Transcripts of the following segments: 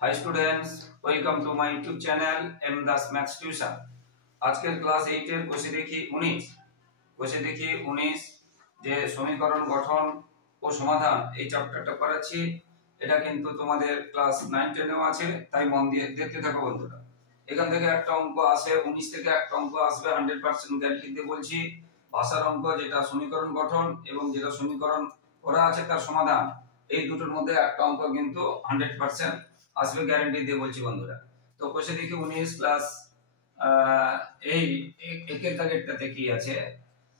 Hi students, welcome to my YouTube channel M Das Maths Tuition। আজকের class 8 এর কোষে দেখি 19 যে সমীকরণ গঠন ও সমাধান এই চ্যাপ্টারটা পড়াচ্ছি। এটা কিন্তু তোমাদের ক্লাস 9 10 এও আছে, তাই মন দিয়ে দেখতে থাকো বন্ধুরা। এখান থেকে একটা অঙ্ক আসে, 19 থেকে একটা অঙ্ক আসবে 100% গ্যারান্টি দিয়ে বলছি। ভাষার অঙ্ক যেটা সমীকরণ গঠন এবং যেটা সমীকরণ করা আছে তার সমাধান, এই দুটোর মধ্যে একটা অঙ্ক কিন্তু 100% আসবে গ্যারান্টি দিয়ে বলছি বন্ধুরা। তো কোষে দেখি 19 ক্লাস এই একের দাগেরটাতে কি আছে,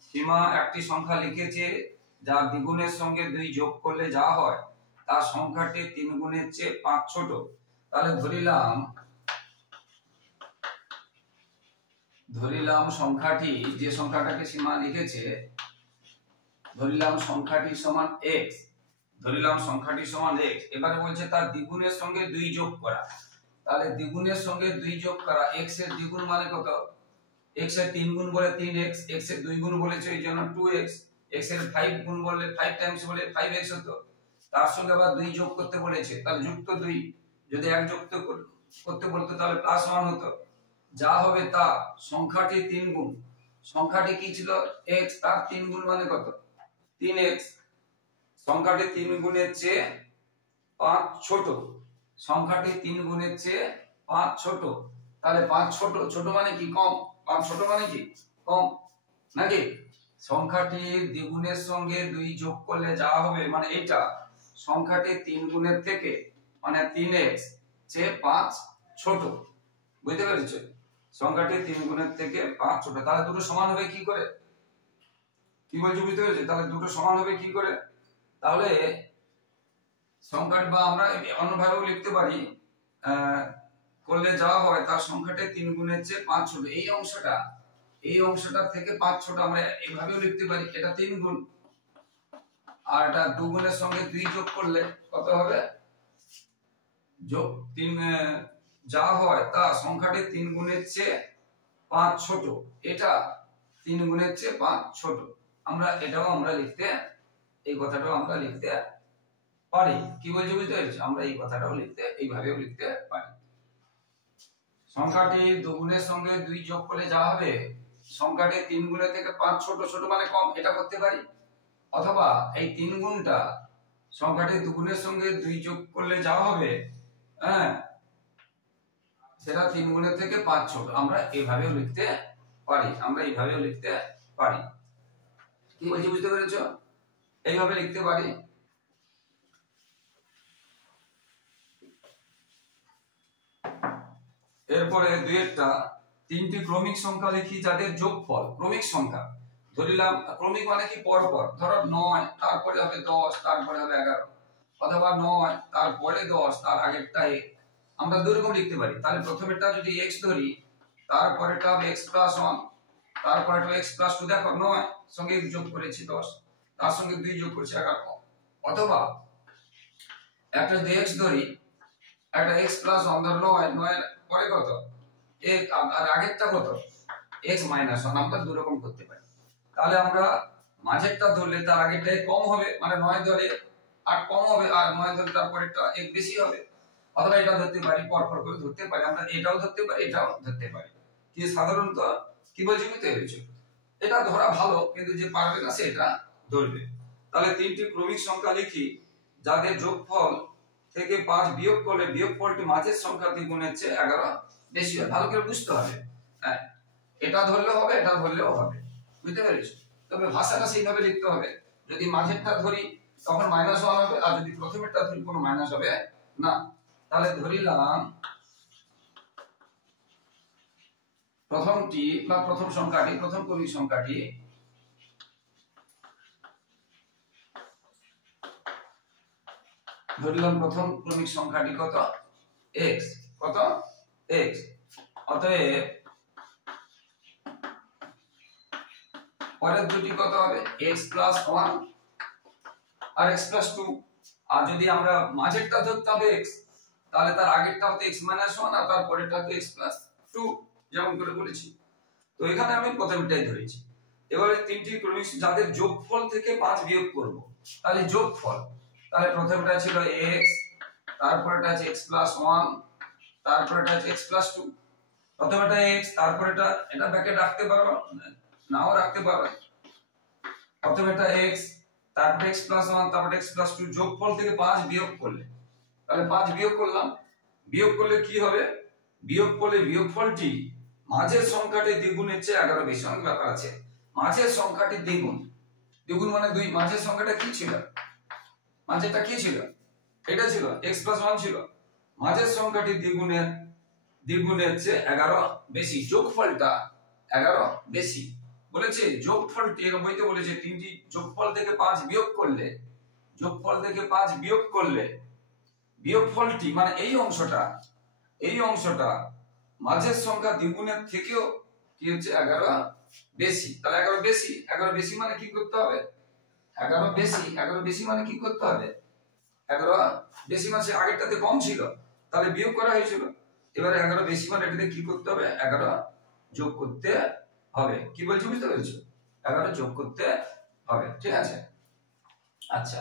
সীমা একটি সংখ্যা লিখেছে যার দ্বিগুণের সঙ্গে 2 যোগ করলে যা হয় তার সংখ্যাটি 3 গুণের চেয়ে 5 ছোট। তাহলে ধরিলাম সংখ্যাটি, যে সংখ্যাটাকে সীমা লিখেছে, ধরিলাম সংখ্যাটি সমান x, এবারে বলছে তার দ্বিগুণের সঙ্গে 2 যোগ করা। তাহলে দ্বিগুণের সঙ্গে 2 যোগ করা, x এর দ্বিগুণ মানে কত? x এর 3 গুণ বলে 3x, x এর 2 গুণ বলেছে এই জন্য 2x, x এর 5 গুণ বলে 5 টাইমস বলে 5x হতো। তার সঙ্গে আবার 2 যোগ করতে বলেছে, তাহলে যুক্ত 2, যদি 1 যুক্ত করতে বলতো তাহলে প্লাস 1 হতো। যা হবে তা সংখ্যাটি 3 গুণ, সংখ্যাটি কি ছিল x, তার 3 গুণ মানে কত? 3x। সংখ্যাটি 3 গুণের চেয়ে 5 ছোট, সংখ্যাটি 3 গুণের চেয়ে 5 ছোট। তাহলে 5 ছোট মানে কি? কম। 5 ছোট মানে কি? কম, নাকি? সংখ্যাটির দ্বিগুণের সঙ্গে 2 যোগ করলে যা হবে, মানে এটা সংখ্যাটি 3 গুণের থেকে মানে 3x চেয়ে 5 ছোট। বুঝতে পেরেছো? সংখ্যাটি 3 গুণের থেকে 5 ছোট। তাহলে দুটো সমান হবে কি করে? কি বলছো? বুঝতে পেরেছো? তাহলে দুটো সমান হবে কি করে? তাহলে সংখ্যাটা, বা আমরা অন্যভাবেও লিখতে পারি, করলে যা হয় তার সংখ্যাটা 3 গুণের চেয়ে 5 ছোট। এই অংশটা থেকে 5 ছোট আমরা এইভাবেও লিখতে পারি, এটা 3 গুণ, আর এটা 2 গুণের সঙ্গে 2 যোগ করলে কত হবে? যোগ 3, যা হয় তা সংখ্যাটি 3 গুণের চেয়ে 5 ছোট। এটা 3 গুণের চেয়ে 5 ছোট। আমরা লিখতে, এই কথাটাও আমরা লিখতে পারি। কি বলছি? বুঝতে পেরেছো? আমরা এই কথাটাও লিখতে, এইভাবেও লিখতে পারি। সংখ্যাটি 2 গুণের সঙ্গে 2 যোগ করলে যা হবে, সংখ্যাটি 3 গুণের থেকে 5 ছোট, ছোট মানে কম, এটা করতে পারি। অথবা এই 3 গুণটা সংখ্যাটি 2 গুণের সঙ্গে 2 যোগ করলে যা হবে, সেটা 3 গুণের থেকে 5 ছোট। আমরা এইভাবেও লিখতে পারি। কি বলছি? বুঝতে পেরেছো? এইভাবে লিখতে পারি। এরপরে দুইটা 3টি ক্রমিক সংখ্যা লিখি যাদের যোগফল, ক্রমিক সংখ্যা ধরিলাম, ক্রমিক মানে কি? পরপর। ধরো 9, তারপরে হবে 10, তারপরে হবে 11, অথবা 9 তারপরে 10, তার আগেরটা 1। আমরা দুই রকম লিখতে পারি। তাহলে প্রথমেরটা যদি x ধরি, তারপরেটা হবে x + 1, তারপরেটা x + 2। দেখো 9 সঙ্গে যোগ করেছি 10, তার সঙ্গে 2 যোগ করেছি 11। অথবা একটা যদি x ধরি, একটা x + 1 ধরো 9 এর পরে কত? 1, আর আগেরটা কত? x - 1। আমরা দুই রকম করতে পারি। তাহলে আমরা মাঝেরটা ধরলে তার আগেরটা কম হবে, মানে 9 ধরে 8 কম হবে, আর 9 ধরে তারপরেরটা 1 বেশি হবে। অথবা এটা ধরতে পারি, পরপর করে ধরতে পারি। আমরা এটাও ধরতে পারি, এটাও ধরতে পারি। কি সাধারণত কি বলছি? বুঝতে পেরেছো? এটা ধরা ভালো, কিন্তু যে পারবে না সে এটা ধরবে। তাহলে 3টি ক্রমিক সংখ্যা লিখি যাদের যোগফল থেকে 5 বিয়োগ করলে বিয়োগফলটি মাঝের সংখ্যা দ্বিগুণের চেয়ে 11 বেশি হয়। ভালো করে বুঝতে হবে। এটা ধরলেও হবে, এটা ধরলেও হবে। বুঝতে পেরেছো? তবে ভাষাটা সেইভাবে লিখতে হবে। যদি মাঝেরটা ধরি তখন -1 হবে, আর যদি প্রথমেরটা ধরি কোনো মাইনাস হবে না। তাহলে ধরিলাম প্রথমটি বা প্রথম সংখ্যাটি, প্রথম ক্রমিক সংখ্যাটি ধরিলাম, প্রথম ক্রমিক সংখ্যাটি কত? x। কত? x। অতএব পরের দুটি কত হবে? x + 1 আর x + 2। আর যদি আমরা মাঝেরটা ধরতাম x, তাহলে তার আগেরটা হতো x - 1 আর তারপরেরটা হতো x + 2, যেমন করে বলেছি। তো এখানে আমি প্রথমটাই ধরেছি। এবারে 3টি ক্রমিক যাদের যোগফল থেকে 5 বিয়োগ করব। তাহলে যোগফল, তাহলে প্রথমটা ছিল x, তারপর এটা আছে x প্লাস 1, তারপর এটা আছে x প্লাস 2। প্রথমে এটা x, তারপর এটা ব্যাকে রাখতে পারো, নাও রাখতে পারো। প্রথমে এটা x, তারপর x প্লাস 1, তারপর x প্লাস 2, যোগফল থেকে 5 বিয়োগ করলে, তাহলে 5 বিয়োগ করলাম, বিয়োগ করলে কি হবে? বিয়োগ করলে বিয়োগফলটি মাঝের সংখ্যাটি দ্বিগুণের চেয়ে 11 বেশি। অনেক ব্যাপার আছে, মাঝের সংখ্যাটি দ্বিগুণ, দ্বিগুণ মানে 2, মাঝের সংখ্যাটা কি ছিল? মাঝেরটা কি ছিল? এটা ছিল x প্লাস 1 ছিল, মাঝের সংখ্যাটি দ্বিগুণের চেয়ে 11 বেশি, যোগফলটা 11 বেশি বলেছে। যোগফলটি এর বইতে বলেছে তিনটি যোগফল থেকে 5 বিয়োগ করলে, যোগফল থেকে 5 বিয়োগ করলে বিয়োগফলটি মানে এই অংশটা মাঝের সংখ্যা দ্বিগুণের থেকেও কি হচ্ছে 11 বেশি। তাহলে 11 বেশি, 11 বেশি মানে কি করতে হবে? 11 বেশি মানে কি করতে হবে? 11 বেশি মানে আগেরটাতে কম ছিল, তাহলে বিয়োগ করা হয়েছিল। এবারে 11 বেশি মানে এটাতে কি করতে হবে? 11 যোগ করতে হবে। কি বলছি বুঝতে পেরেছো? 11 যোগ করতে হবে, ঠিক আছে। আচ্ছা,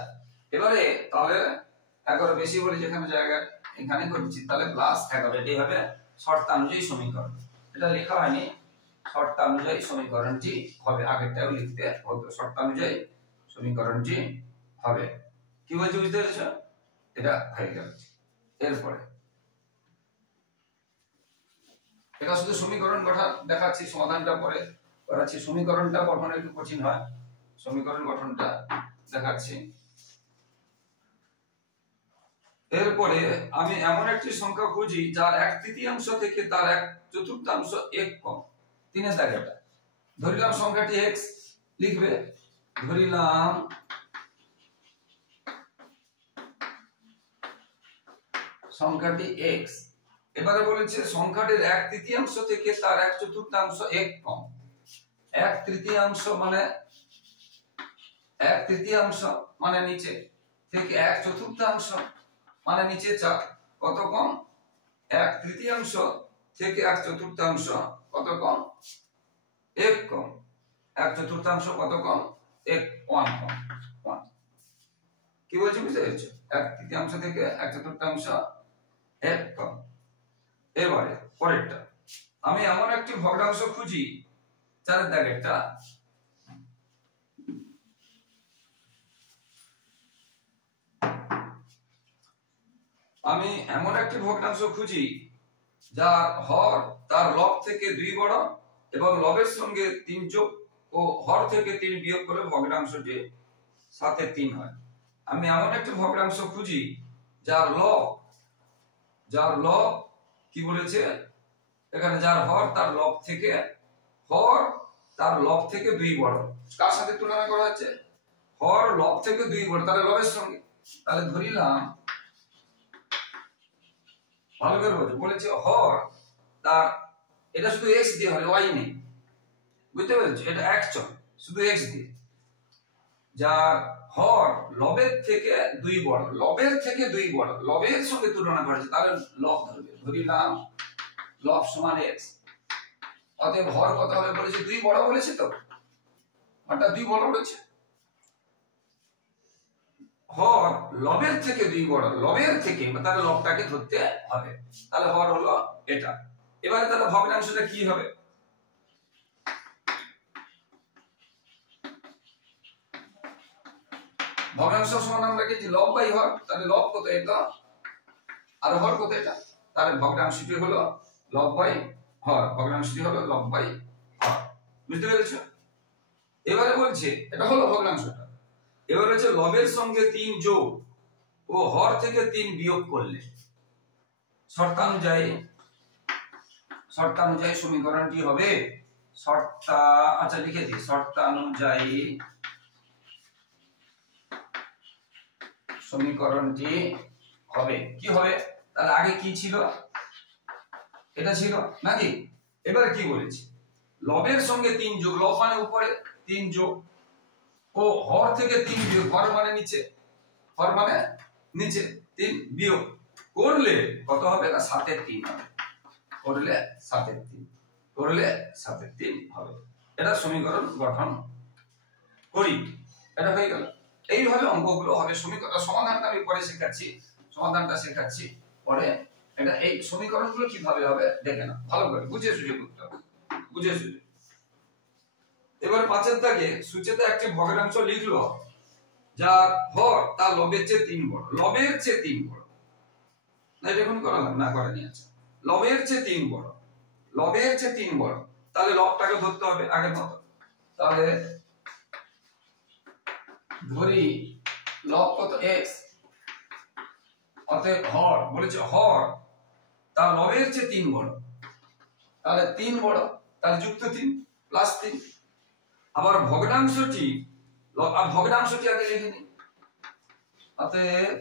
এবারে তাহলে 11 বেশি বলে যেখানে জায়গা এখানে করছি, তাহলে প্লাস 11, এটাই হবে শর্তানুযায়ী সমীকরণ। এটা লেখা হয়নি, শর্তানুযায়ী সমীকরণটি হবে, আগেরটাও লিখতে হতো, শর্তানুযায়ী সমীকরণটি হবে। কি বলছি বুঝতে পেরেছো? এটা হয়ে গেল। এরপরে এটা শুধু সমীকরণ গঠন দেখাচ্ছি, সমাধানটা পরে করাচ্ছি। সমীকরণটা গঠন একটু কঠিন হয়, সমীকরণ গঠনটা দেখাচ্ছি। এরপরে আমি এমন একটি সংখ্যা খুঁজি যার 1/3 থেকে তার 1/4 এক কম। 3 দাগেটা ধরিলাম সংখ্যাটি x, লিখবে ধরিলাম সংখ্যাটি x। এবারে বলেছে সংখ্যাটির 1/3 থেকে তার 1/4 এক কম। 1/3 মানে 1/3 মানে নিচে থেকে 1/4 মানে নিচে 4, কত কম? 1/3 থেকে 1/4 কত কম? এক কম। 1/4 কত কম? 1 কম। কি বলছি বুঝতে পেরেছো? 1/3 থেকে 1/4 এক কম। এবারে পরেরটা, আমি এমন একটি ভগ্নাংশ খুঁজি, 4 দাগেরটা, আমি এমন একটি ভগ্নাংশ খুঁজি যার হর তার লব থেকে 2 বড় এবং লবের সঙ্গে 3 যোগ ও হর থেকে 3 বিয়োগ করে ভগ্নাংশটি 7/3 হয়। আমি এমন একটি ভগ্নাংশ খুঁজি যার লব কি বলেছে এখানে, যার হর তার লব থেকে 2 বড়। কার সাথে তুলনা করা হচ্ছে? হর লব থেকে 2 বড়, তাহলে লবের সঙ্গে। তাহলে ধরিলাম, ভালো করে বলেছে হর তার, এটা শুধু x দিয়ে হবে, y নেই, বুঝতে পেরেছো? এটা একচল শুধু x দিয়ে, যার হর লবের থেকে 2 বড়, লবের থেকে 2 বড়, লবের সঙ্গে তুলনা করেছে, তাহলে লব ধরবে। ধরিলাম লব সমান x, অতএব হর কত হবে বলেছে? 2 বড় বলেছে, তো হরটা 2 বড় বলেছে। হর লবের থেকে 2 বড়, লবের থেকে, তাহলে লবটাকে ধরতে হবে, তাহলে হর হলো এটা। এবারে তাহলে ভগ্নাংশটা কি হবে? ভগ্নাংশ সমান আমরা কি লব বাই হর, তাহলে লব কত এটা আর হর কত এটা, তাহলে ভগ্নাংশটি হলো লব বাই হর, ভগ্নাংশটি হলো লব বাই হর। বুঝতে পেরেছো? এবারে বলছে এটা হলো ভগ্নাংশটা। এবারে হচ্ছে লবের সঙ্গে 3 যোগ ও হর থেকে 3 বিয়োগ করলে শর্তানুযায়ী সমীকরণটি হবে আচ্ছা লিখে দিই, শর্তানুযায়ী সমীকরণটি হবে। কি হবে? তাহলে আগে কি ছিল? এটা ছিল নাকি? এবারে কি বলেছি? লবের সঙ্গে 3 যোগ, লব মানে উপরে, 3 যোগ ও হর থেকে 3 বিয়োগ, হর মানে নিচে, 3 বিয়োগ করলে কত হবে? না 7/3 হবে। করলে 7/3 হবে। এটা সমীকরণ গঠন করি, এটা হয়ে গেল। এইভাবে অঙ্কগুলো হবে। সমীকরণ সমাধানটা আমি পরে শেখাচ্ছি, সমাধানটা শেখাচ্ছি পরে। এটা এই সমীকরণগুলো কিভাবে হবে দেখে না, ভালো করে বুঝে সুঝে করতে হবে, বুঝে সুঝে। এবার 5 দাগে সুচেতা একটি ভগ্নাংশ লিখলো যার হর তার লবের চেয়ে 3 বড়। লবের চেয়ে 3 বড়, না দেখুন করালাম না, করে নিয়েছে। লবের চেয়ে 3 বড়, লবের চেয়ে 3 বড়, তাহলে লবটাকে ধরতে হবে আগের মতো। তাহলে ধরি লব কত x, অতএব হর বলেছে হর তার লবের চেয়ে 3 বড়, তাহলে 3 বড়, তাহলে যুক্ত 3 প্লাস 3। আবার ভগ্নাংশটি আগে লিখে নিই। অতএব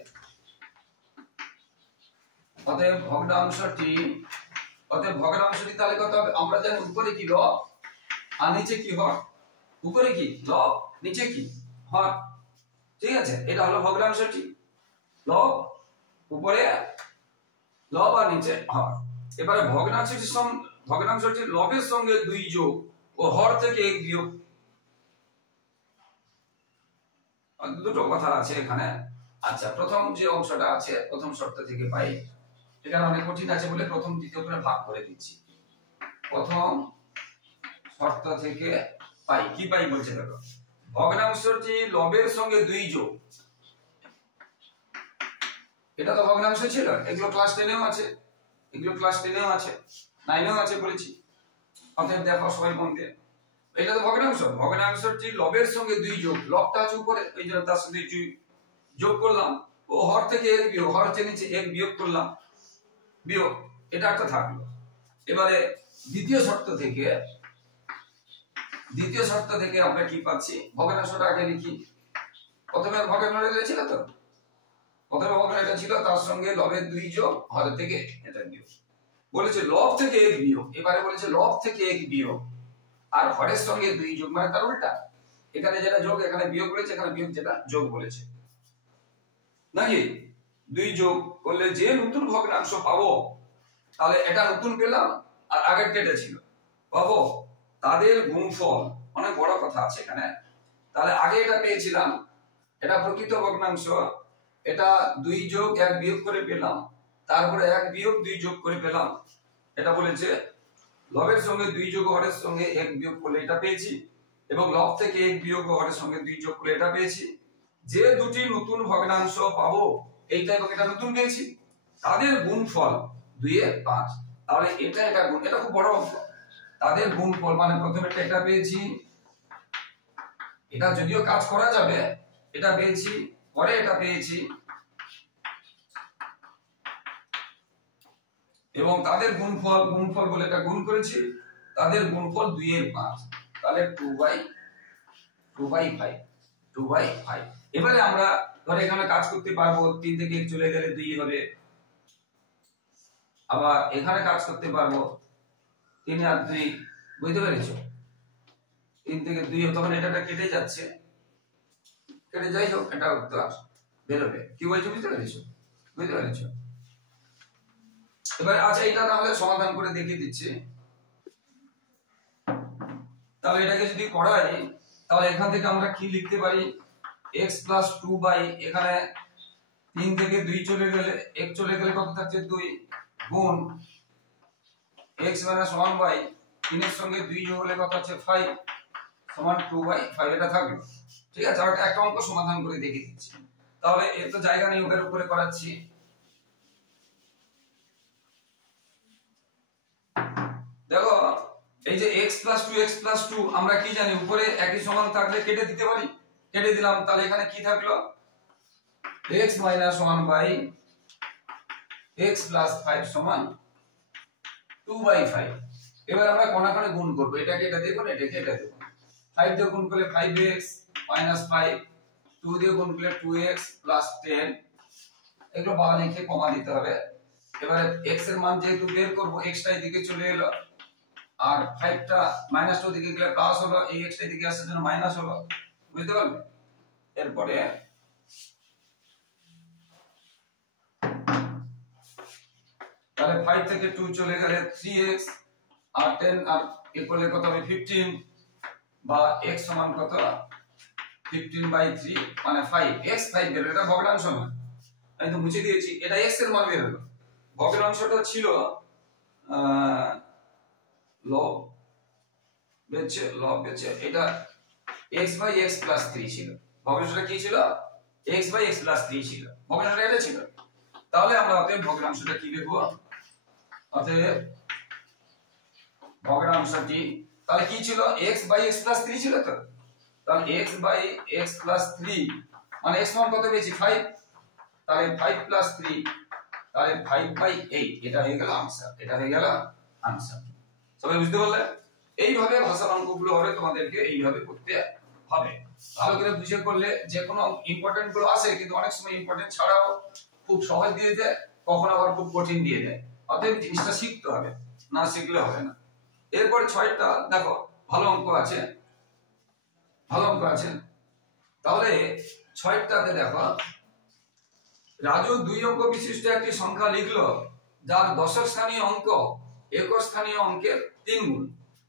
ভগ্নাংশটি তাহলে কত হবে? আমরা জানি উপরে কি লব আর নিচে কি হর। উপরে কি লব, নিচে কি হর, ঠিক আছে? এটা হলো ভগ্নাংশটি, লব উপরে লব আর নিচে হর। এবারে ভগ্নাংশটি লবের সঙ্গে 2 যোগ ও হর থেকে 1 বিয়োগ। দুটো কথা আছে এখানে। আচ্ছা, প্রথম যে অংশটা আছে প্রথম শর্ত থেকে পাই, এখানে অনেক কঠিন আছে বলে প্রথম দ্বিতীয় করে ভাগ করে দিচ্ছি। প্রথম শর্ত থেকে পাই, কি পাই বলছে দেখো, ভগ্নাংশটি লবের সঙ্গে 2 যোগ। এটা তো ভগ্নাংশ ছিল, এগুলো ক্লাস 10 আছে, এগুলো ক্লাস 10 আছে, 9 আছে বলেছি। অতএব দেখো সবাই মন দিয়ে, এটা তো ভগ্নাংশটি লবের সঙ্গে 2 যোগ, লবটা আছে উপরে, এই জন্য তার সাথে 2 যোগ করলাম, ও হর থেকে 1 বিয়োগ, হর থেকে নিচে 1 বিয়োগ করলাম, বিয়োগ, এটা একটা থাকলো। এবারে দ্বিতীয় শর্ত থেকে আমরা কি পাচ্ছি, ভগ্নাংশটা আগে লিখি। প্রথমে ভগ্নাংশটা ছিল তো, প্রথমে ভগ্নাংশটা ছিল তার সঙ্গে লবের 2 যোগ, হর থেকে এটা বিয়োগ। বলেছে লব থেকে 1 বিয়োগ, এবারে বলেছে লব থেকে 1 বিয়োগ আর হরের সঙ্গে 2 যোগ, মানে তার উল্টা, এখানে যেটা যোগ এখানে বিয়োগ বলেছে, এখানে বিয়োগ যেটা যোগ বলেছে নাকি। 2 যোগ করলে যে নতুন ভগ্নাংশ পাবো, তাহলে এটা নতুন পেলাম আর আগের যেটা ছিল পাবো, তাদের গুণফল। অনেক বড় কথা আছে এখানে। তাহলে আগে এটা পেয়েছিলাম, এটা প্রকৃত ভগ্নাংশ, এটা 2 যোগ 1 বিয়োগ করে পেলাম, তারপরে 1 বিয়োগ 2 যোগ করে পেলাম। এটা বলেছে লবের সঙ্গে 2 যোগ হরের সঙ্গে 1 বিয়োগ করলে এটা পেয়েছি, এবং লব থেকে 1 বিয়োগ হরের সঙ্গে 2 যোগ করলে এটা পেয়েছি। যে দুটি নতুন ভগ্নাংশ পাবো, এইটা এবং এটা নতুন পেয়েছি, তাদের গুণফল 2 এর 5। তাহলে এটা গুণ, এটা খুব বড় অঙ্ক। তাদের গুণফল মানে প্রথমে এটা পেয়েছি, এটা যদিও কাজ করা যাবে, এটা পেয়েছি, পরে এটা পেয়েছি, এবং তাদের গুণফল বলে এটা গুণ করেছি, তাদের গুণফল 2 এর 5, তাহলে 2/5। এবারে আমরা ধরে এখানে কাজ করতে পারবো, 3 থেকে 1 চলে গেলে 2 হবে। আবার এখানে কাজ করতে পারবো 3 আর 2, বুঝতে পেরেছো? 3 থেকে 2 তখন এটা কেটে যাচ্ছে, কেটে যাই হোক, এটা উত্তর বেরোবে। কি বলছো, বুঝতে পেরেছো? এবার আচ্ছা, এটা তাহলে সমাধান করে দেখিয়ে দিচ্ছি। তাহলে এটাকে যদি করাই, তাহলে এখান থেকে আমরা কি লিখতে পারি, x প্লাস 2 বাই, এখানে 3 থেকে 2 চলে গেলে 1 চলে গেলে কত থাকছে 2, গুণ x মানে সমান বাই 3 এর সঙ্গে 2 যোগ হলে কত আছে 5 সমান 2/5, এটা থাকলো। ঠিক আছে, আর একটা অঙ্ক সমাধান করে দেখিয়ে দিচ্ছি। তাহলে এর তো জায়গা নেই, ওপের উপরে করাচ্ছি। দেখো এই যে x প্লাস 2 আমরা কি জানি, উপরে একই সমান থাকলে কেটে দিতে পারি, কেটে দিলাম। তাহলে এখানে কি থাকলো, x minus 1 by x plus 5 সমান 2/5। এবার আমরা কোণাকোণে গুণ করব, এটাকে এটা দিয়ে গুণ, এটাকে এটা দিয়ে গুণ। 5 দিয়ে গুণ করলে 5x মাইনাস 5, 2 দিয়ে গুণ করলে 2x প্লাস 10, এগুলো বাবা লিখে কমা দিতে হবে। এবারে x এর মান যেহেতু বের করব, x টা এদিকে চলে এলো, আর 5 টা মাইনাস 2 দিকে গেলে প্লাস হলো, এই x টা এদিকে আসার জন্য মাইনাস হলো, বুঝতে পারলে? এরপরে তাহলে 5 থেকে 2 চলে গেলে 3x, আর 10 আর এ করলে কত হবে 15, বা x সমান কত 15/3 মানে 5, x 5 বের, এটা ভগ্নাংশ না, আমি তো মুছে দিয়েছি, এটা x এর মান বের হলো। ভগ্নাংশটা ছিল লব বেচে এটা x/x + 3 ছিল। ভগ্নাংশটা কি ছিল? x/x + 3 ছিল, ভগ্নাংশটা এটা ছিল। তাহলে আমরা অতএব ভগ্নাংশটা কি লিখব? অতএব ভগ্নাংশটি তাহলে কি ছিল? x/x + 3 ছিল তো। তাহলে x/x + 3 মানে x মান কত পেয়েছি? 5। তাহলে 5 + 3 তাহলে 5/8 এটা হয়ে গেল आंसर, এটা হয়ে গেল आंसर। সবাই বুঝতে পারলে? এইভাবে ভাষার অঙ্কগুলো হবে, তোমাদেরকে এইভাবে করতে হবে। ভালো করে বুঝে করলে যে কোনো ইম্পর্টেন্ট গুলো আসে, কিন্তু অনেক সময় ইম্পর্টেন্ট ছাড়াও খুব সহজ দিয়ে দেয়, কখনো আবার খুব কঠিন দিয়ে দেয়। অতএব জিনিসটা শিখতে হবে, না শিখলে হবে না। এরপর 6টা দেখো ভালো অঙ্ক আছে, ভালো অঙ্ক আছে। তাহলে 6টাতে দেখো, রাজু 2 অঙ্ক বিশিষ্ট একটি সংখ্যা লিখলো যার দশক স্থানীয় অঙ্ক একক স্থানীয় অঙ্কের 3 গুণ।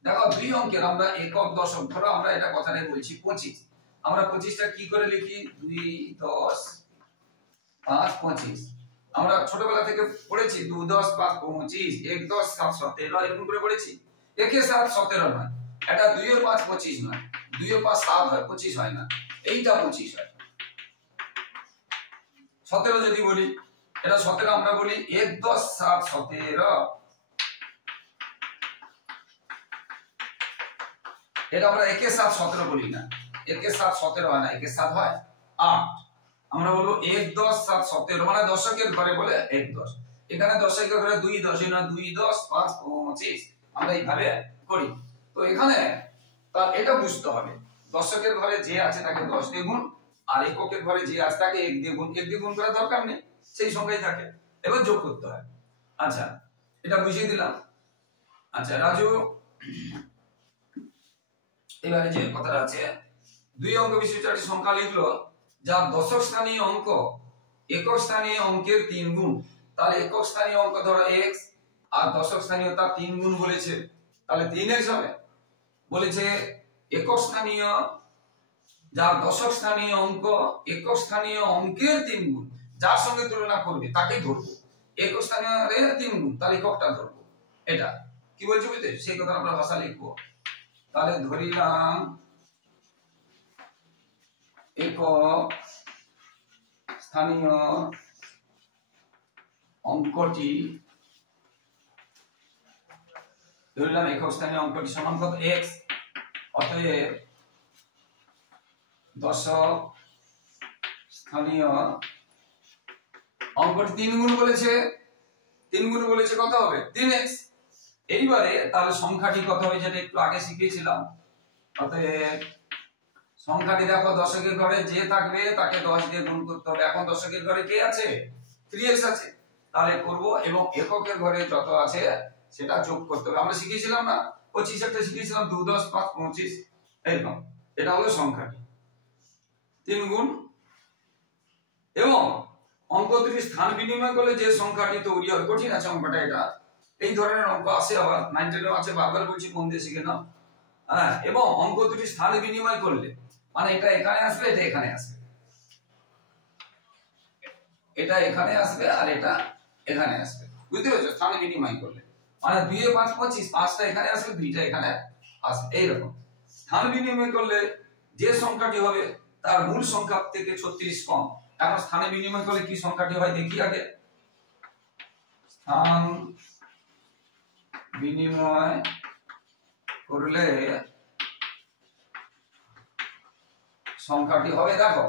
দেখো 2 অঙ্কের আমরা একক দশক, ধরো আমরা এটা কথাটাই বলছি 25, আমরা 25টা কি করে লিখি? 2 10 5 25। আমরা ছোটবেলা থেকে পড়েছি 2 10 5 25, 1 10 7 17 এরকম করে পড়েছি। 1 এর 7 17 নয়, এটা 2 এর 5 25 নয়, 2 এর 5 7 হয়, 25 হয় না, এইটা 25 হয়। 17 যদি বলি, এটা 17 আমরা বলি 1 10 7 17, এটা আমরা 1 এর 7 17 বলি না, 1 এর 7 17 হয় না, 1 এর 7 হয় 8। আমরা বলবো 1 10 7 17 মানে দশকের ঘরে বলে 1 10। এখানে দশকের ঘরে 2 10 না, 2 10 5 25 আমরা এইভাবে করি। তো এখানে তার এটা বুঝতে হবে, দশকের ঘরে যে আছে তাকে 10 দিয়ে গুণ, আর এককের ঘরে যে আছে তাকে 1 দিয়ে গুণ। 1 দিয়ে গুণ করার দরকার নেই, সেই সংখ্যাই থাকে, এবার যোগ করতে হয়। আচ্ছা এটা বুঝিয়ে দিলাম। আচ্ছা রাজু এবারে যে কথাটা আছে, 2 অঙ্ক বিশিষ্ট একটি সংখ্যা লিখলো যার দশক স্থানীয় অঙ্ক একক স্থানীয় অঙ্কের 3 গুণ। তাহলে একক স্থানীয় অঙ্ক ধরো x, আর দশক স্থানীয় তার 3 গুণ বলেছে, তাহলে 3x হবে। বলেছে একক স্থানীয় যার দশক স্থানীয় অঙ্ক একক স্থানীয় অঙ্কের 3 গুণ, যার সঙ্গে তুলনা করবে তাকেই ধরবো। একক স্থানীয় এর 3 গুণ, তাহলে এককটা ধরবো। এটা কি বলছো বুঝতে? সেই কথা আমরা ভাষা লিখবো। তাহলে ধরিলাম একক স্থানীয় অঙ্কটি, ধরিলাম একক স্থানীয় অঙ্কটি সমান কত? x। অতএব দশক স্থানীয় অঙ্কটি 3 গুণ বলেছে, 3 গুণ বলেছে, কত হবে? 3x। এইবারে তাহলে সংখ্যাটি কত হবে যেটা একটু আগে শিখিয়েছিলাম। অতএব সংখ্যাটি দেখো দশকের ঘরে যে থাকবে তাকে 10 দিয়ে গুণ করতে হবে। এখন দশকের ঘরে কে আছে? 3x আছে, তাহলে করব, এবং এককের ঘরে যত আছে সেটা যোগ করতে হবে। আমরা শিখিয়েছিলাম না 25 একটা শিখিয়েছিলাম, 2 10 5 25 এরকম। এটা হলো সংখ্যাটি 3 গুণ, এবং অঙ্ক দুটি স্থান বিনিময় করলে যে সংখ্যাটি তৈরি হবে। কঠিন আছে অঙ্কটা, এটা এই ধরনের অঙ্ক আসে, আবার 9 10 আছে, বারবার বলছি মন দিয়ে শিখে নাও। হ্যাঁ, এবং অঙ্ক দুটি স্থান বিনিময় করলে মানে এটা এখানে আসবে, এটা এখানে আসবে, এটা এখানে আসবে, আর এটা এখানে আসবে, বুঝতে পেরেছো? স্থান বিনিময় করলে মানে 2 এ 5 25, 5টা এখানে আসবে, 2টা এখানে আসবে, এইরকম। স্থান বিনিময় করলে যে সংখ্যাটি হবে তার মূল সংখ্যা থেকে 36 কম। এখন স্থানে বিনিময় করলে কি সংখ্যাটি হয় দেখি আগে। স্থান বিনিময় করলে সংখ্যাটি হবে, দেখো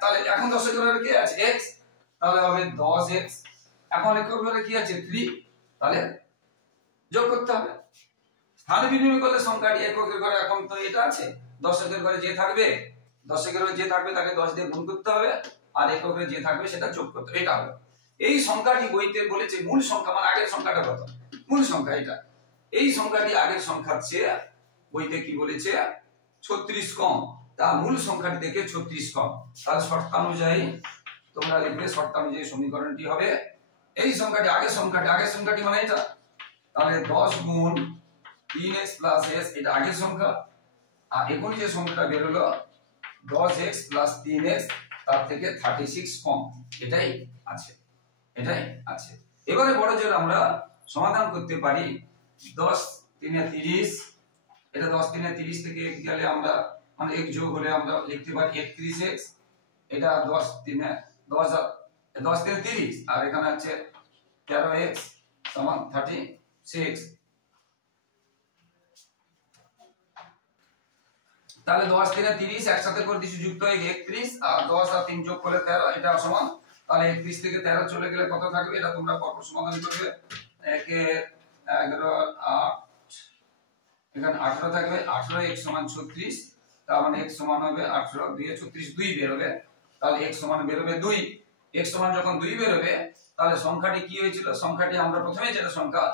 তাহলে এখন দশকের ঘরে কি আছে? x, তাহলে হবে 10x। এখন এককের ঘরে কি আছে? 3, তাহলে যোগ করতে হবে। স্থান বিনিময় করলে সংখ্যাটি এককের ঘরে এখন তো এটা আছে, দশকের ঘরে যে থাকবে, দশকের ঘরে যে থাকবে তাকে 10 দিয়ে গুণ করতে হবে, আর এককের যে থাকবে সেটা যোগ করতে হবে। এটা হলো এই সংখ্যাটি বইতে বলেছে মূল সংখ্যা, মানে আগের সংখ্যাটা কত? মূল সংখ্যা এটা। এই সংখ্যাটি আগের সংখ্যার চেয়ে বইতে কি বলেছে? 36 কম, তা মূল সংখ্যাটি থেকে 36 কম। তাহলে শর্তানুযায়ী তোমরা লিখবে, শর্তানুযায়ী সমীকরণটি হবে এই সংখ্যাটি আগের সংখ্যাটি মানে এটা, তাহলে 10 গুণ 3x + s এটা আগের সংখ্যা, আর এখন যে সংখ্যাটা বের হলো 10x + 3x তার থেকে 36 কম, এটাই আছে, এটাই আছে। এবারে বড় জোর আমরা সমাধান করতে পারি 10 3 30, এটা 10 3 30 থেকে গেলে আমরা মানে এক যোগ হলে আমরা লিখতে পারি 31x, এটা 10 3 30 আর এখানে আছে 13x সমান 36। তাহলে 10 3 30 একসাথে করে দিছি যুক্ত হয়ে 31 আর 10 আর 3 যোগ করলে 13, এটা সমান তাহলে 31 থেকে 13 চলে গেলে কত থাকবে, এটা তোমরা পরপর সমাধান করবে। 1 11 8 এখানে 18 থাকবে, 18 x সমান 36, তার মানে x সমান হবে 18 2 36 2 বের হবে, তাহলে x সমান বের হবে 2। x সমান যখন 2 বের হবে তাহলে সংখ্যাটি কি হয়েছিল, সংখ্যাটি আমরা প্রথমে যেটা সংখ্যা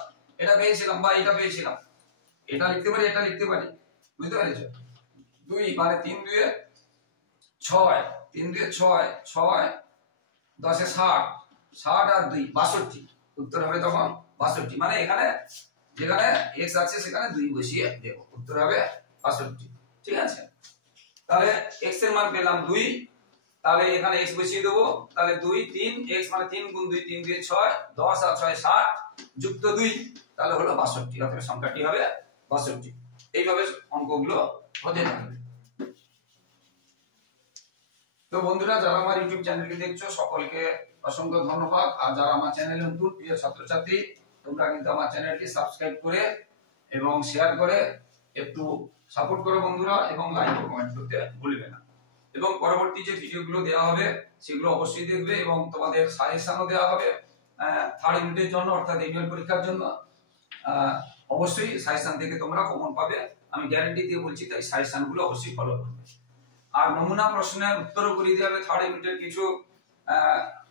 এটা পেয়েছিলাম বা এটা পেয়েছিলাম, এটা লিখতে পারি এটা লিখতে পারি, বুঝতে পেরেছো? 2 মানে 3 2 6 3 2 6 6 10 60 60 আর 2 62, উত্তর হবে তখন 62। মানে এখানে যেখানে x আছে সেখানে 2 বসিয়ে দেব, উত্তর হবে 62। ঠিক আছে, তাহলে x এর মান পেলাম 2, তাহলে এখানে x বসিয়ে দেব, তাহলে 2 3 x মানে 3 গুণ 2 3 2 6 10 আর 6 60 যুক্ত 2, তাহলে হলো 62। অতএব সংখ্যাটি হবে 62। এইভাবে অঙ্কগুলো হতে থাকবে। তো বন্ধুরা, যারা আমার ইউটিউব চ্যানেলটি দেখছো সকলকে অসংখ্য ধন্যবাদ। আর যারা আমার চ্যানেলে নতুন প্রিয় ছাত্রছাত্রী, তোমরা কিন্তু আমার চ্যানেলটি সাবস্ক্রাইব করে এবং শেয়ার করে একটু সাপোর্ট করো বন্ধুরা, এবং লাইক ও কমেন্ট করতে ভুলবে না। এবং পরবর্তী যে ভিডিওগুলো দেওয়া হবে সেগুলো অবশ্যই দেখবে, এবং তোমাদের সাজেশনও দেওয়া হবে থার্ড ইউনিটের জন্য, অর্থাৎ এনুয়াল পরীক্ষার জন্য। অবশ্যই সাজেশন থেকে তোমরা কমন পাবে, আমি গ্যারান্টি দিয়ে বলছি, তাই সাজেশনগুলো অবশ্যই ফলো করবে। আর নমুনা প্রশ্নের উত্তরও করে দেওয়া হবে, থার্ড ইউনিটের কিছু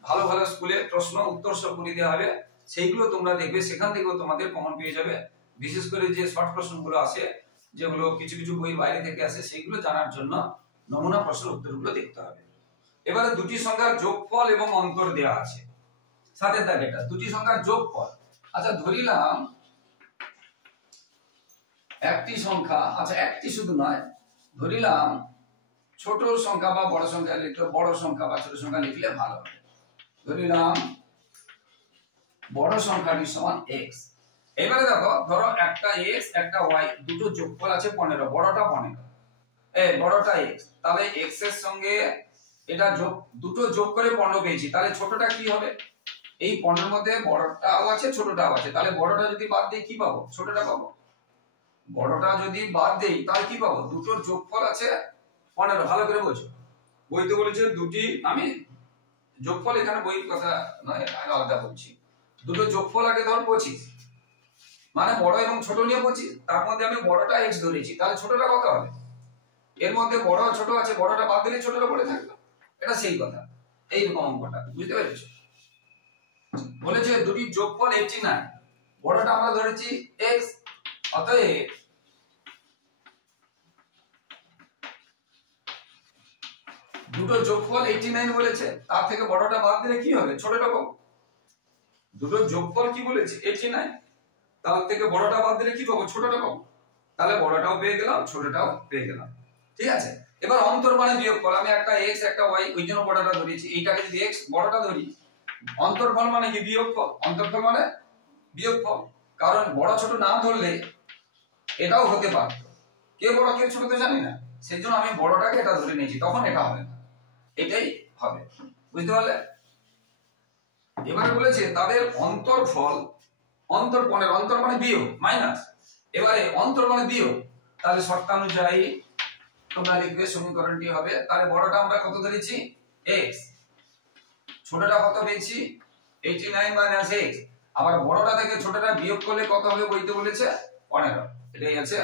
ভালো ভালো স্কুলে প্রশ্ন উত্তর সব করে দেওয়া হবে, সেইগুলো তোমরা দেখবে, সেখান থেকেও তোমাদের কমন পেয়ে যাবে। বিশেষ করে যে শর্ট প্রশ্নগুলো আছে, যেগুলো কিছু কিছু বই বাইরে থেকে আসে, সেইগুলো জানার জন্য নমুনা প্রশ্নের উত্তরগুলো দেখতে হবে। এবারে দুটি সংখ্যার যোগফল এবং অন্তর দেওয়া আছে, সাথে দাগ এটা দুটি সংখ্যার যোগফল। আচ্ছা ধরিলাম একটি সংখ্যা, আচ্ছা একটি শুধু নয়, ধরিলাম ছোট সংখ্যা বা বড় সংখ্যা লিখলে, বড় সংখ্যা বা ছোট সংখ্যা লিখলে ভালো হবে। ধরিলাম বড় সংখ্যাটি সমান x। এবারে দেখো, ধরো একটা x একটা y, দুটো যোগফল আছে 15, বড়টা 15 বড়টা x, তাহলে x এর সঙ্গে এটা যোগ, দুটো যোগ করে 15 পেয়েছি, তাহলে ছোটটা কি হবে? এই 15 এর মধ্যে বড়টাও আছে ছোটটাও আছে, তাহলে বড়টা যদি বাদ দেই কি পাবো? ছোটটা পাবো। বড়টা যদি বাদ দেই তাহলে কি পাবো? দুটোর যোগফল আছে 15। ভালো করে বোঝো, বইতে বলেছে দুটি, আমি যোগফল এখানে বইয়ের কথা নয়, আলাদা বলছি। দুটো যোগফল আগে ধর 25, মানে বড় এবং ছোট নিয়ে 25, তার মধ্যে আমি বড়টা x ধরেছি, তাহলে ছোটটা কত হবে? এর মধ্যে বড় ছোট আছে, বড়টা বাদ দিলে ছোটটা পড়ে থাকবে, এটা সেই কথা। এইরকম অঙ্কটা বুঝতে পেরেছো? বলেছে দুটি যোগফল 89, বড়টা আমরা ধরেছি x, অতএব দুটো যোগফল 89 বলেছে, তার থেকে বড়টা বাদ দিলে কি হবে? ছোটটা পাবো। দুটো যোগফল কি বলেছে? 89, তার থেকে বড়টা বাদ দিলে কি পাবো? ছোটটা পাবো। তাহলে বড়টাও পেয়ে গেলাম, ছোটটাও পেয়ে গেলাম। ঠিক আছে, এবার অন্তর্মানে বিয়োগফল, আমি একটা x একটা y ওই জন্য বড়টা ধরেছি, এইটাকে যদি x বড়টা ধরি, অন্তর্ফল মানে কি? বিয়োগফল। অন্তর্ফল মানে বিয়োগফল, কারণ বড় ছোট না ধরলে এটাও হতে পারত, কে বড় কে ছোট তো জানি না, সেই জন্য আমি বড়টাকে এটা ধরে নিয়েছি, তখন এটা হবে না, এটাই হবে। বুঝতে পারলে? এবারে বলেছে তাদের অন্তর্ফল, অন্তর্পণের, অন্তর মানে বিয়োগ মাইনাস, এবারে অন্তর মানে বিয়োগ, তাহলে শর্তানুযায়ী তোমরা লিখবে সমীকরণটি হবে, তাহলে বড়টা আমরা কত ধরেছি? x, ছোটটা কত পেয়েছি? 89 মাইনাস x, আবার বড়টা থেকে ছোটটা বিয়োগ করলে কত হবে বইতে বলেছে? 15, এটাই আছে।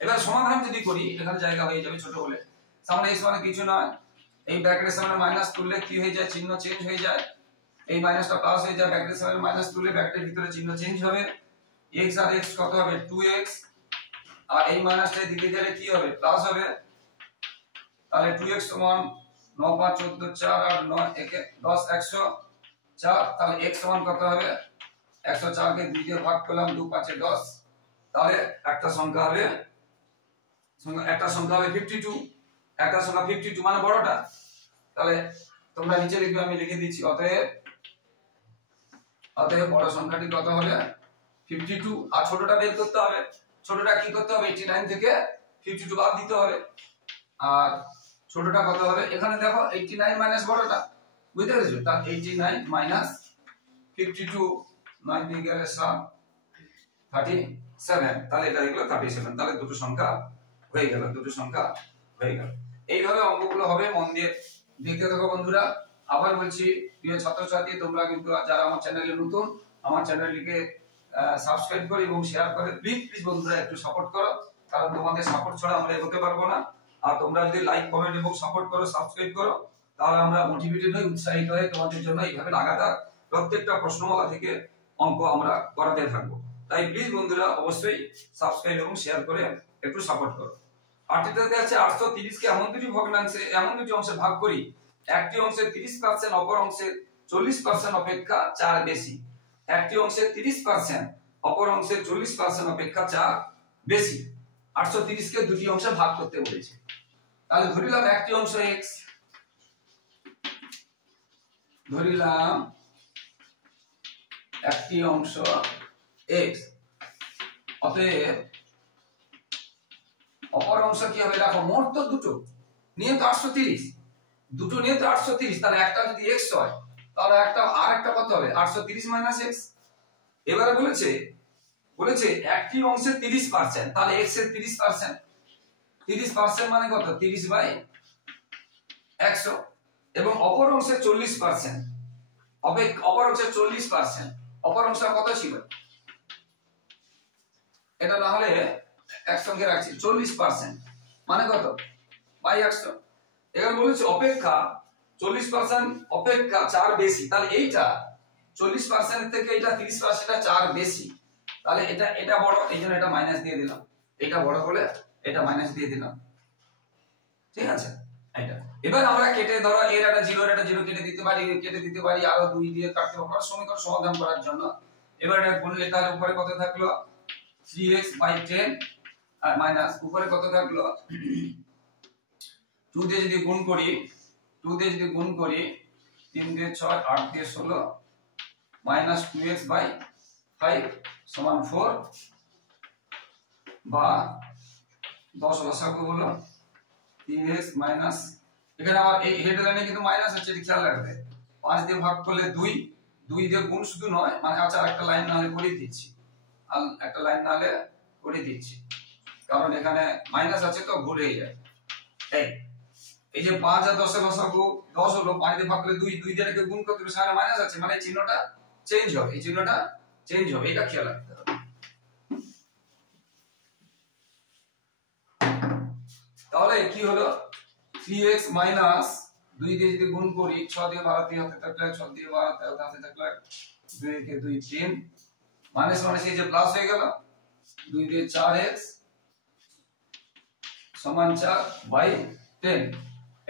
এবার সমাধান যদি করি, এখানে জায়গা হয়ে যাবে ছোট বলে, সামনে x মানে কিছু নয়, এই ব্র্যাকেটের সামনে মাইনাস তুললে কি হয়ে যায়? চিহ্ন চেঞ্জ হয়ে যায়, এই মাইনাসটা প্লাস হয়ে যায়, ব্র্যাকেটের সামনে মাইনাস তুললে ব্র্যাকেটের ভিতরে চিহ্ন চেঞ্জ হবে, x আর x কত হবে? 2x, আর এই মাইনাসটা দিকে গেলে কি হবে? প্লাস হবে, তাহলে 2x সমান 9 5 14 4 আর 9 1 10 104, তাহলে x সমান কত হবে? 104 কে 2 দিয়ে ভাগ করলাম, 2 5 10, তাহলে একটা সংখ্যা হবে 52, একটা সংখ্যা 52 মানে বড়টা, তাহলে তোমরা নিচে লিখবে, আমি লিখে দিচ্ছি। অতএব বড় সংখ্যাটি কত হবে 52, আর ছোটটা বের করতে হবে। ছোটটা কি করতে হবে 89 থেকে 52 বাদ দিতে হবে। আর ছোটটা কত হবে এখানে দেখো 89 মাইনাস বড়টা, বুঝতে পেরেছো? তার 89 মাইনাস 52, 9 দিয়ে গেলে 7, 37, তাহলে এটা হলো 37। তাহলে দুটো সংখ্যা হয়ে গেল, দুটো সংখ্যা হয়ে গেল। এইভাবে অঙ্কগুলো হবে, মন দিয়ে দেখতে থাকো বন্ধুরা। আবার বলছি, প্রিয় ছাত্রছাত্রী, তোমরা কিন্তু যারা আমার চ্যানেলে নতুন, আমার চ্যানেলটিকে সাবস্ক্রাইব করো এবং শেয়ার করে প্লিজ বন্ধুরা একটু সাপোর্ট করো, কারণ তোমাদের সাপোর্ট ছাড়া আমরা এগোতে পারবো না। আর তোমরা যদি লাইক, কমেন্ট এবং সাপোর্ট করো, সাবস্ক্রাইব করো, তাহলে আমরা মোটিভেটেড হই, উৎসাহিত হয়ে তোমাদের জন্য এইভাবে লাগাতার প্রত্যেকটা প্রশ্নমালা থেকে অঙ্ক আমরা করাতে থাকবো। তাই প্লিজ বন্ধুরা অবশ্যই সাবস্ক্রাইব এবং শেয়ার করে একটু সাপোর্ট করো। আটটিতে আছে 830 কে এমন দুটি ভগ্নাংশে, এমন দুটি অংশে ভাগ করি, একটি অংশে 30%, অপর অংশে 40% অপেক্ষা 4 বেশি। একটি অংশে 30%, অপর অংশে 40% অপেক্ষা 4 বেশি। 830 কে দুটি অংশে ভাগ করতে বলেছে। তাহলে ধরিলাম একটি অংশ x, ধরিলাম একটি অংশ x, অতএব অপর অংশ কি হবে? দেখো মোট তো দুটো নিয়ে তো 830, দুটো নিয়ে তো 830, তাহলে একটা যদি x হয় তাহলে একটা আর একটা কত হবে 830 মাইনাস x। এবারে বলেছে একটি অংশে 30%, তাহলে x এর 30%, 30% মানে কত 30/100, এবং অপর অংশে 40%, অপর অংশে 40%, অপর অংশ কত ছিল এটা না হলে একসঙ্গে রাখছি 40% মানে কত বাই 100। এখানে বলেছে অপেক্ষা 40% অপেক্ষা 4 বেশি, তাহলে এইটা 40% এর থেকে এটা 30% 4 বেশি, তাহলে এটা বড়, এইজন্য এটা মাইনাস দিয়ে দিলাম। এটা বড় বলে এটা মাইনাস দিয়ে দিলাম, ঠিক আছে? এটা এবার আমরা কেটে ধরো এর একটা 0 এর একটা 0 কেটে দিতে পারি, আরো 2 দিয়ে কাটতে পারবো সমীকরণ সমাধান করার জন্য। এবার এটা গুণলে তাহলে উপরে কত থাকলো 3x/10, আর মাইনাস উপরে কত থাকলো 2 দিয়ে যদি গুণ করি, 3 দিয়ে 6, 8 দিয়ে 16, মাইনাস 2x/5 সমান 4, বা 10 লসাগু হলো 3x মাইনাস, এখানে আবার এই হেড লাইনে কিন্তু মাইনাস আছে, এটা খেয়াল রাখবে। 5 দিয়ে ভাগ করলে 2, 2 দিয়ে গুণ শুধু নয়, মানে আচ্ছা একটা লাইন না হলে করে দিচ্ছি, আর একটা লাইন না হলে করে দিচ্ছি, কারণ এখানে মাইনাস আছে তো ভুল হয়ে যায়। এই যে 5 আর 10 এর লসাগু 10 হলো, 5 দিয়ে ভাগ করলে 2, 2 দিয়ে এটাকে গুণ করতে হবে, সামনে মাইনাস আছে, মানে এই চিহ্নটা চেঞ্জ হবে, এই চিহ্নটা চেঞ্জ হবে, এটা খেয়াল রাখতে হবে। তাহলে কি হলো 3x মাইনাস 2 দিয়ে যদি গুণ করি, 6 দিয়ে 12 দিয়ে হতে থাকলে 6 দিয়ে 12 13 হতে থাকলে 2 কে 2 3, মাইনাস মাইনাস এই যে প্লাস হয়ে গেল, 2 দিয়ে 4x সমান 4/10,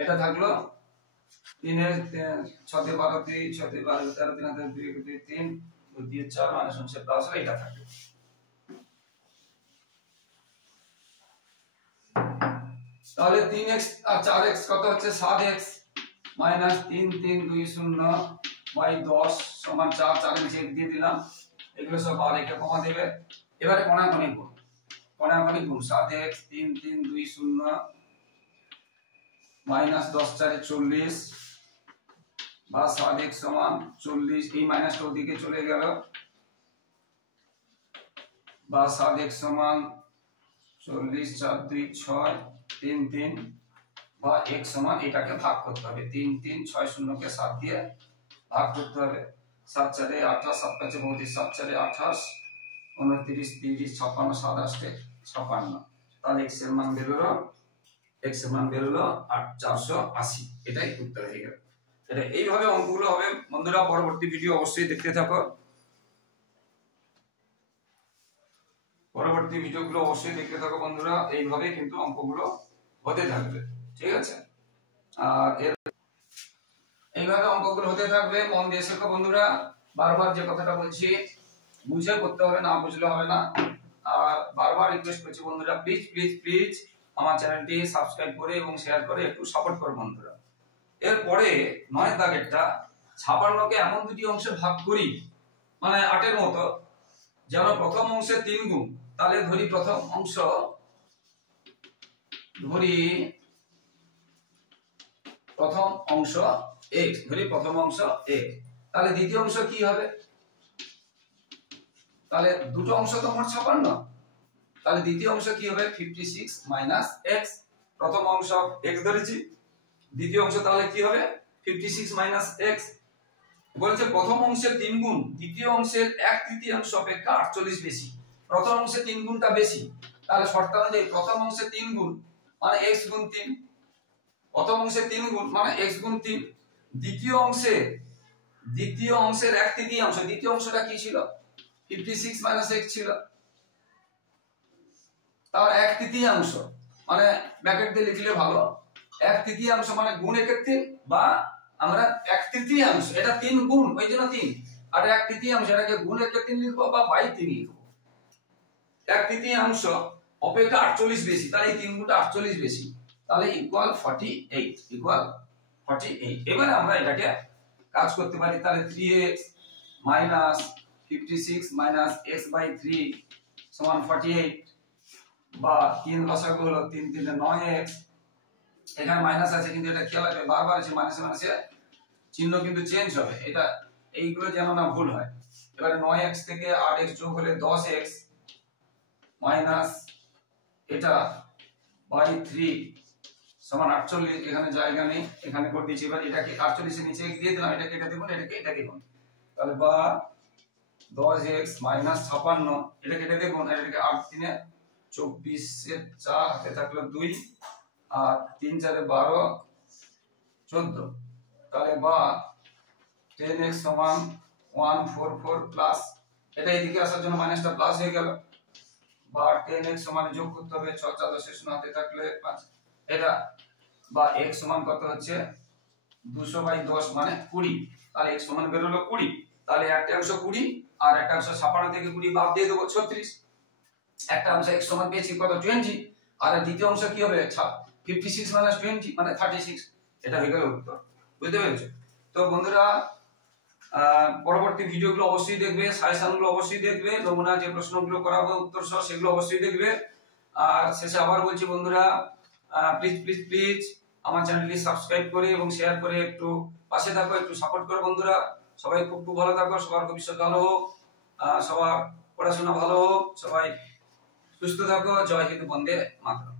এটা থাকলো 3 এর 6 দিয়ে 12 3, 6 দিয়ে 12 13 3 হাতে 2 2 3, 2 দিয়ে 4 মাইনাস হচ্ছে প্লাস হলো, এটা থাকলো। তাহলে 3x আর 4x কত হচ্ছে 7x মাইনাস 3 3 2 0 বাই 10 সমান 4, 4 এর চেক দিয়ে দিলাম, এগুলো সব আর এটা কমা দেবে। এবারে কোণাকোণি গুণ, 7x 3 3 2 0 মাইনাস 10 4 40, বা 7x সমান 40, এই মাইনাসটা ওদিকে চলে গেল, বা 7x সমান 40 4 2 6 3 3, বা x সমান এটাকে ভাগ করতে হবে, 3 3 6 0 কে 7 দিয়ে ভাগ করতে হবে, 7 4 28, 7 5 32, 7 4 28, 29 30 56, 7 8 56, তাহলে x এর মান বেরোলো 480, এটাই উত্তর হয়ে গেল। এটা এইভাবে অঙ্কগুলো হবে বন্ধুরা, পরবর্তী ভিডিও অবশ্যই দেখতে থাকো, পরবর্তী ভিডিওগুলো অবশ্যই দেখতে থাকো বন্ধুরা, এইভাবে কিন্তু অঙ্কগুলো হতে থাকবে, ঠিক আছে? আর এইভাবে অঙ্কগুলো হতে থাকবে, মন দিয়ে শেখো বন্ধুরা। বারবার যে কথাটা বলছি বুঝে করতে হবে, না বুঝলে হবে না। আর বারবার রিকোয়েস্ট করছি বন্ধুরা, প্লিজ আমার চ্যানেলটি সাবস্ক্রাইব করে এবং শেয়ার করে একটু সাপোর্ট করো বন্ধুরা। এরপরে 9 দাগেরটা 56কে এমন দুটি অংশে ভাগ করি, মানে 8 মতো, যেন প্রথম অংশে 3 গুণ। তাহলে ধরি প্রথম অংশ x, ধরি প্রথম অংশ x, তাহলে দ্বিতীয় অংশ কি হবে? তাহলে দুটো অংশ তো মোট 56, তাহলে দ্বিতীয় অংশ কি হবে? 56 মাইনাস x। প্রথম অংশ x ধরেছি, দ্বিতীয় অংশ তাহলে কি হবে? 56 মাইনাস x। বলছে প্রথম অংশের 3 গুণ দ্বিতীয় অংশের 1/3 অপেক্ষা 48 বেশি। প্রথম অংশের 3 গুণটা বেশি, তাহলে শর্ত অনুযায়ী প্রথম অংশের 3 গুণ মানে x গুণ 3, প্রথম অংশের 3 গুণ মানে x গুণ 3। দ্বিতীয় অংশের 1/3, দ্বিতীয় অংশটা কি ছিল? 56 মাইনাস x ছিল, তাহলে 1/3 মানে ব্র্যাকেট দিয়ে লিখলে ভালো, 1/3 মানে গুণ 1/3 বা আমরা 1/3, এটা 3 গুণ ওই জন্য 3, আর 1/3 এটাকে গুণ 1/3 লিখবো বা বাই 3 লিখবো। 1/3 অপেক্ষা 48 বেশি, তাহলে এই 3 গুণটা 48 বেশি, তাহলে ইকুয়াল 48। এবারে আমরা এটাকে কাজ করতে পারি, তাহলে 3x minus 56 minus x by 3 সমান 48, বা 3 লসাগু হলো 3 3 9x। এখানে মাইনাস আছে কিন্তু এটা খেয়াল রাখবে, বারবার আছে মাইনাসে মাইনাসে চিহ্ন কিন্তু চেঞ্জ হবে, এটা এইগুলো যেন না ভুল হয়। এবারে 9x থেকে 8x যোগ হলে 10x মাইনাস এটা বাই 3 সমান 48। এখানে জায়গা নেই, এখানে করে দিয়েছি। এবার এটাকে 48 এর নিচে দিয়ে দিলাম, এটা কেটে দেব, এটা কেটে তাহলে বা 10x মাইনাস 56, এটা কেটে দেব, এটাকে 8 3 24 এর 4 হাতে থাকলো 2 আর 3 4 12 14, তাহলে বা 10x সমান 144 প্লাস, এটা এদিকে আসার জন্য মাইনাসটা প্লাস হয়ে গেল, বা 10x সমান যোগ করতে হবে 6 4 10 শূন্য হাতে থাকলে 5, এটা বা x সমান কত হচ্ছে 200/10 মানে 20, তাহলে x সমান বের হলো 20। তাহলে একটা অংশ 20 আর একটা অংশ 56 থেকে 20 বাদ দিয়ে দেব 36, একটা অংশ x সমান পেয়েছি কত 20, আর দ্বিতীয় অংশ কি হবে 56 মাইনাস 20 মানে 36, এটা হয়ে গেল উত্তর। বুঝতে পেরেছো? তো বন্ধুরা পরবর্তী ভিডিওগুলো অবশ্যই দেখবে, সাজেশনগুলো অবশ্যই দেখবে, নমুনা যে প্রশ্নগুলো করাবো উত্তর সহ সেগুলো অবশ্যই দেখবে। আর শেষে আবার বলছি বন্ধুরা, প্লিজ আমার চ্যানেলটি সাবস্ক্রাইব করে এবং শেয়ার করে একটু পাশে থাকো, একটু সাপোর্ট করো বন্ধুরা। সবাই খুব ভালো থাকো, সবার ভবিষ্যৎ ভালো হোক, সবার পড়াশোনা ভালো হোক, সবাই সুস্থ থাকো। জয় হিন্দ, বন্দে মাতরম।